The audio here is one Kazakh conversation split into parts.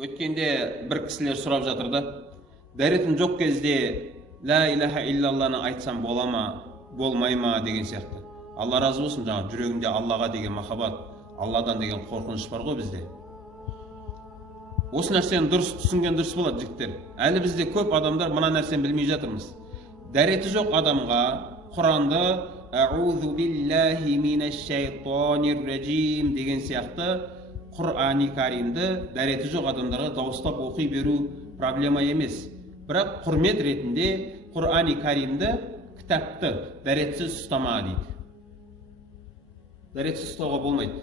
Өткенде бір кісілер сұрап жатыр да, дәретім жоқ кезде ла илаха иллалланы айтсам бола ма, болмай ма деген сияқты. Алла разы болсын, жаңа жүрегінде Аллаға деген махаббат, Алладан деген қорқыныш бар ғой бізде. Осы нәрсені дұрыс түсінген дұрыс болады, жігіттер. Әлі бізде көп адамдар мына нәрсені білмей жатырмыз. Дәреті жоқ адамға Құранды «Аузу биллахи минаш шайтанир раджим» деген сияқты Құр'ани Каримді дәреті жоқ адамдарға дауыстап оқи беру проблема емес. Бірақ құрмет ретінде Құр'ани Каримді, кітапты дәретсіз ұстама дейді. Дәретсіз ұстауға болмайды.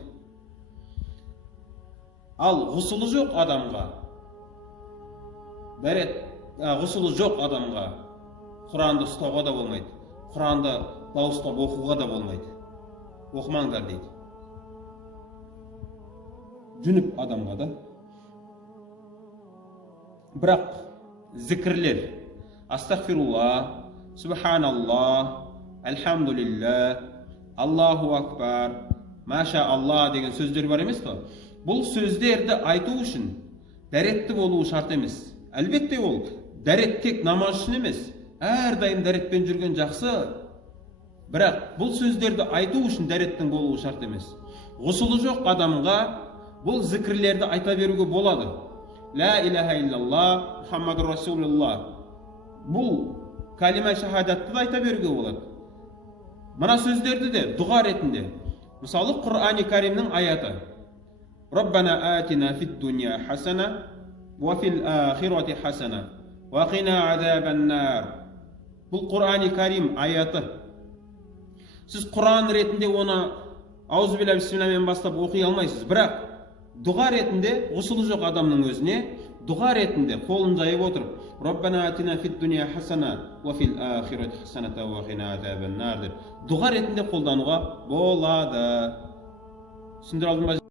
Ал ғұсылы жоқ адамға, ғұсылы жоқ адамға Құранды ұстауға да болмайды. Құранды дауыстап оқуға да болмайды. Оқымаңдар дейді. Жүніп адамға да. Бірақ зікірлер, астағфирулла, субханалла, әлхамдулилля, Аллаху акбар, маша Алла деген сөздер бар емес пе? Бұл сөздерді айту үшін дәретті болуы шарт емес. Әлбетте ол дәрет тек намаз үшін емес. Әрдайым дәретпен жүрген жақсы. Бірақ бұл сөздерді айту үшін дәреттің болуы шарт емес. Ғұсылы жоқ адамға бұл зікірлерді айта беруге болады. Ла илаха иллалла, Мухаммаду Расулулла. Бұл калима шахадатты да айта беруге болады. Мына сөздерді де дұға ретінде. Мысалы, Құр'ани Каримнің аяты. Раббана атина фид дуния хасана, ва фил ахирати хасана, ва қина азабан нар. Бұл Құр'ани Карим аяты. Сіз Құр'ан ретінде оны аузубилля бисмиллямен бастап оқи алмайсыз. Бірақ дұға ретінде, ғұсылы жоқ адамның өзіне дұға ретінде қолын жайып отырып, Раббана атина фид дуния хасана, ва фил ахирати хасаната, ва қина азабан нар деп дұға ретінде қолдануға болады. Түсіндіре алдым ба?